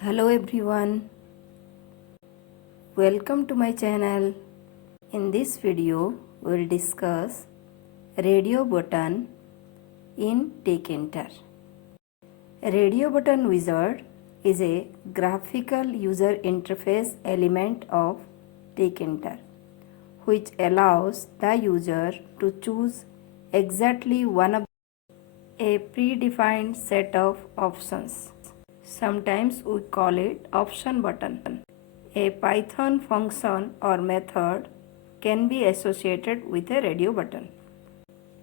Hello everyone, welcome to my channel. In this video, we will discuss radio button in Tkinter. Radio button wizard is a graphical user interface element of Tkinter, which allows the user to choose exactly one of a predefined set of options. Sometimes we call it option button. A Python function or method can be associated with a radio button,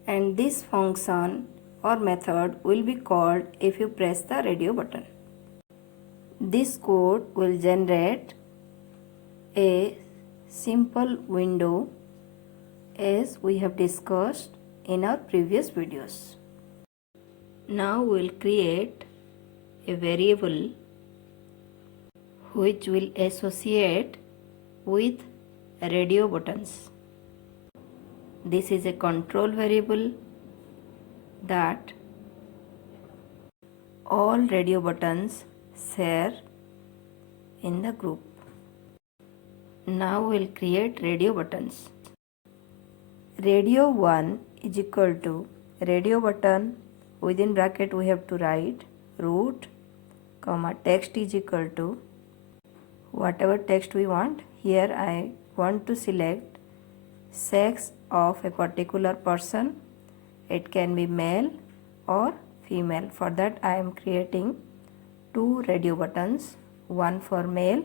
and this function or method will be called if you press the radio button. This code will generate a simple window as we have discussed in our previous videos. Now we will create a variable which will associate with radio buttons. This is a control variable that all radio buttons share in the group. Now we will create radio buttons. Radio 1 is equal to radio button, within bracket we have to write root, text is equal to whatever text we want. Here I want to select sex of a particular person. It can be male or female. For that I am creating two radio buttons, one for male,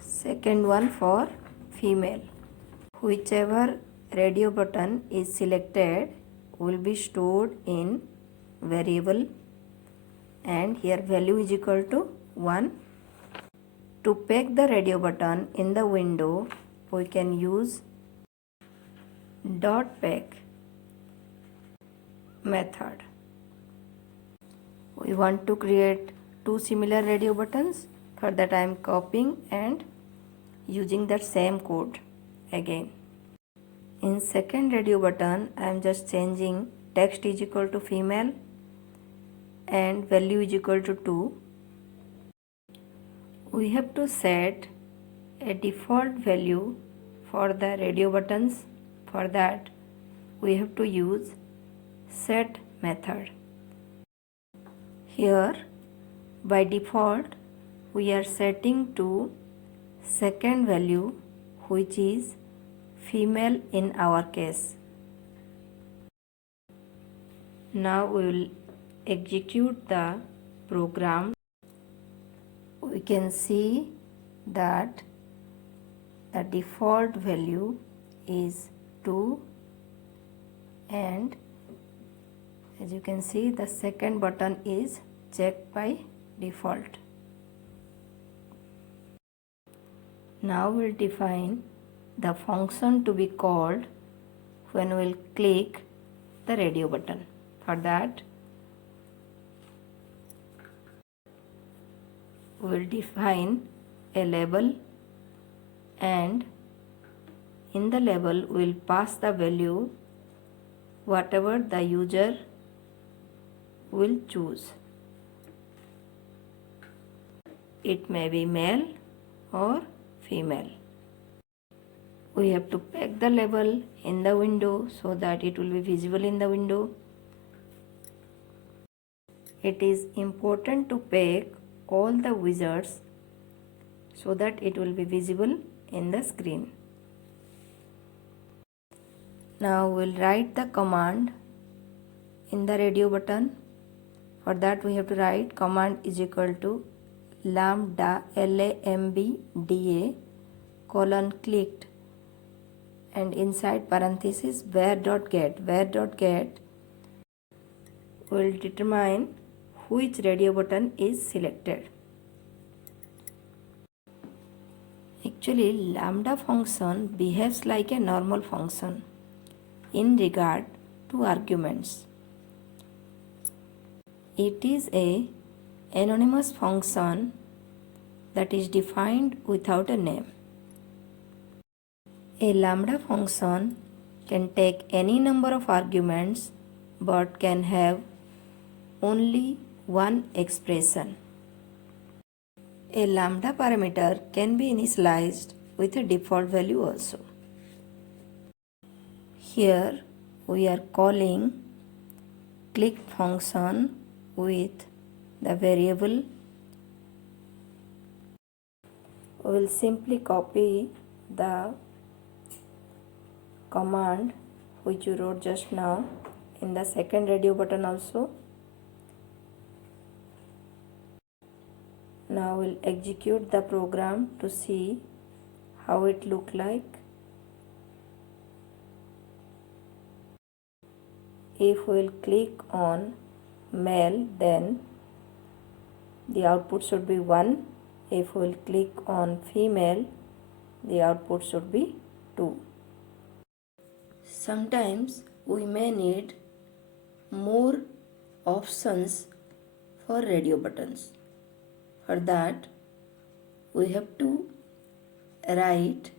second one for female. Whichever radio button is selected will be stored in variable, and here value is equal to 1. To peg the radio button in the window, we can use .peg method. We want to create two similar radio buttons. For that I am copying and using that same code again. In second radio button, I am just changing text is equal to female and value is equal to 2. We have to set a default value for the radio buttons. For that we have to use set method. Here by default we are setting to second value, which is female in our case. Now we will execute the program. We can see that the default value is 2, and as you can see the second button is checked by default. Now we will define the function to be called when we will click the radio button. For that we will define a label, and in the label we will pass the value whatever the user will choose. It may be male or female. We have to peg the label in the window so that it will be visible in the window. It is important to peg all the wizards so that it will be visible in the screen. Now we will write the command in the radio button. For that we have to write command is equal to lambda lambda colon clicked, and inside parenthesis where.get. Where.get will determine which radio button is selected. Actually, lambda function behaves like a normal function in regard to arguments. It is a anonymous function that is defined without a name. A lambda function can take any number of arguments but can have only one expression. A lambda parameter can be initialized with a default value also. Here we are calling click function with the variable. We will simply copy the command which you wrote just now in the second radio button also. Now we'll execute the program to see how it look like. If we'll click on male, then the output should be 1. If we'll click on female, the output should be 2. Sometimes we may need more options for radio buttons. For that, we have to write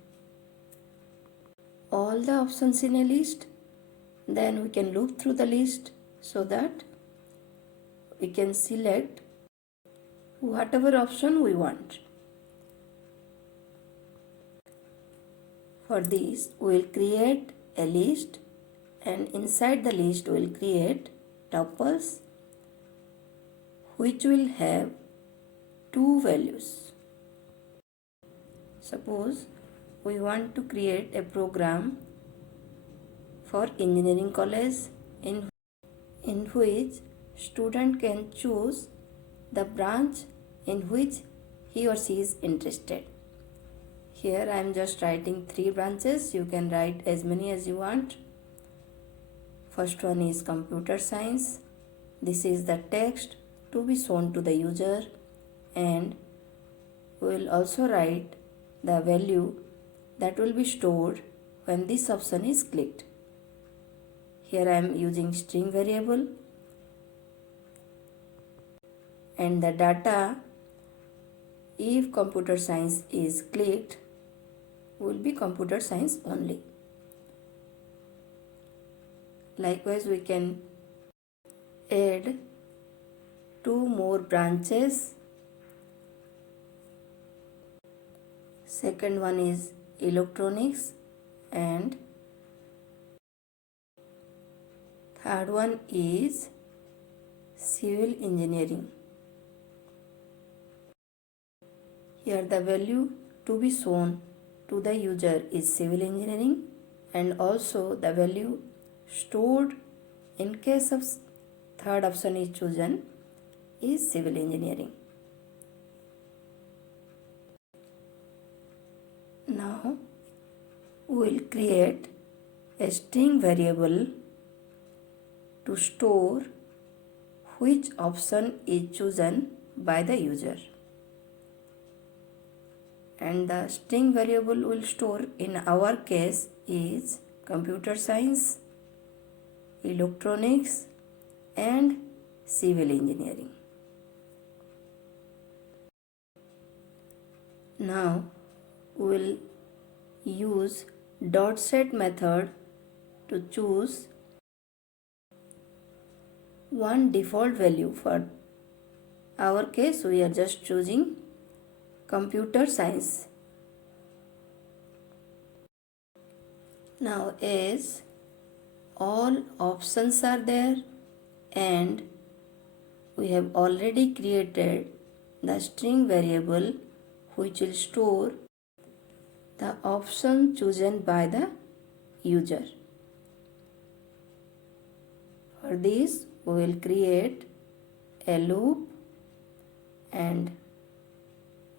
all the options in a list. Then we can loop through the list so that we can select whatever option we want. For this, we will create a list, and inside the list we will create tuples which will have 2 values. Suppose we want to create a program for engineering college in which student can choose the branch in which he or she is interested. Here I am just writing 3 branches. You can write as many as you want. First one is computer science. This is the text to be shown to the user, and we will also write the value that will be stored when this option is clicked. Here I am using string variable, and the data, if computer science is clicked, will be computer science only. Likewise, we can add 2 more branches. Second one is electronics, and third one is civil engineering. Here the value to be shown to the user is civil engineering, and also the value stored in case of third option is chosen is civil engineering. Now we will create a string variable to store which option is chosen by the user, and the string variable will store in our case is computer science, electronics and civil engineering. Now we will use dot set method to choose one default value. For our case, we are just choosing computer science. Now as all options are there and we have already created the string variable which will store the option chosen by the user. For this, we will create a loop, and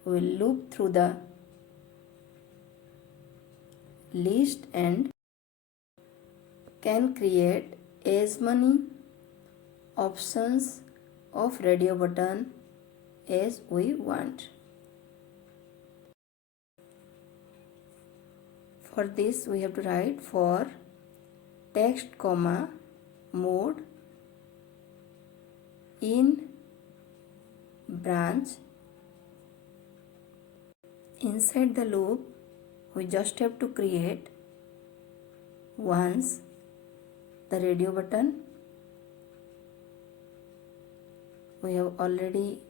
we will loop through the list and can create as many options of radio button as we want. For this, we have to write for text comma mode in branch. Inside the loop, we just have to create once the radio button. We have already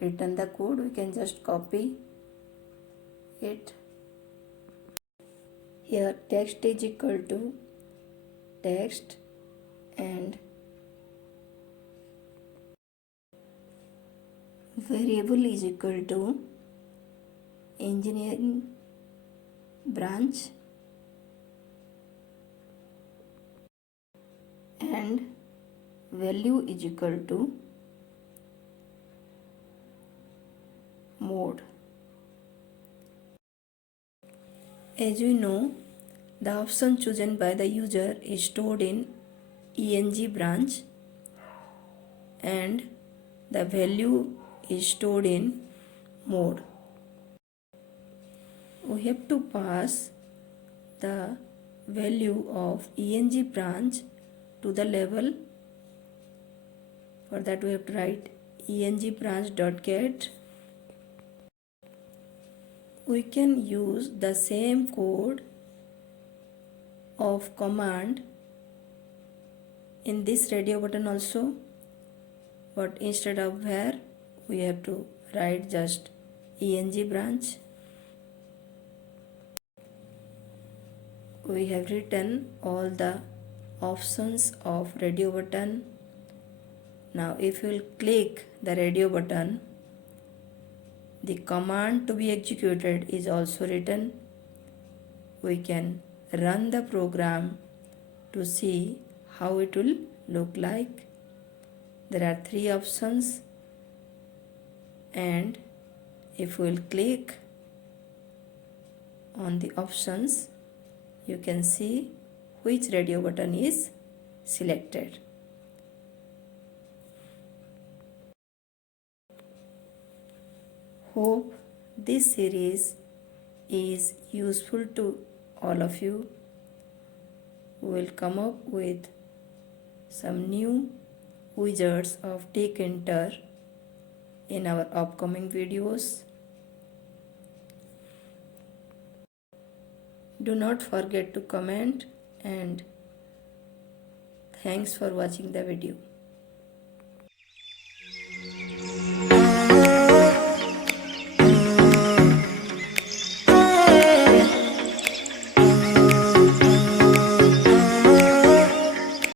written the code, we can just copy it. Here text is equal to text and variable is equal to engineering branch and value is equal to mode. As we know, the option chosen by the user is stored in ENG branch and the value is stored in mode. We have to pass the value of ENG branch to the level. For that we have to write ENG branch.get. We can use the same code of command in this radio button also, but instead of where we have to write just ENG branch. We have written all the options of radio button. Now if you will click the radio button, the command to be executed is also written. We can run the program to see how it will look like. There are 3 options, and if we will click on the options, you can see which radio button is selected. Hope this series is useful to all of you. We will come up with some new wizards of Tkinter in our upcoming videos. Do not forget to comment, and thanks for watching the video.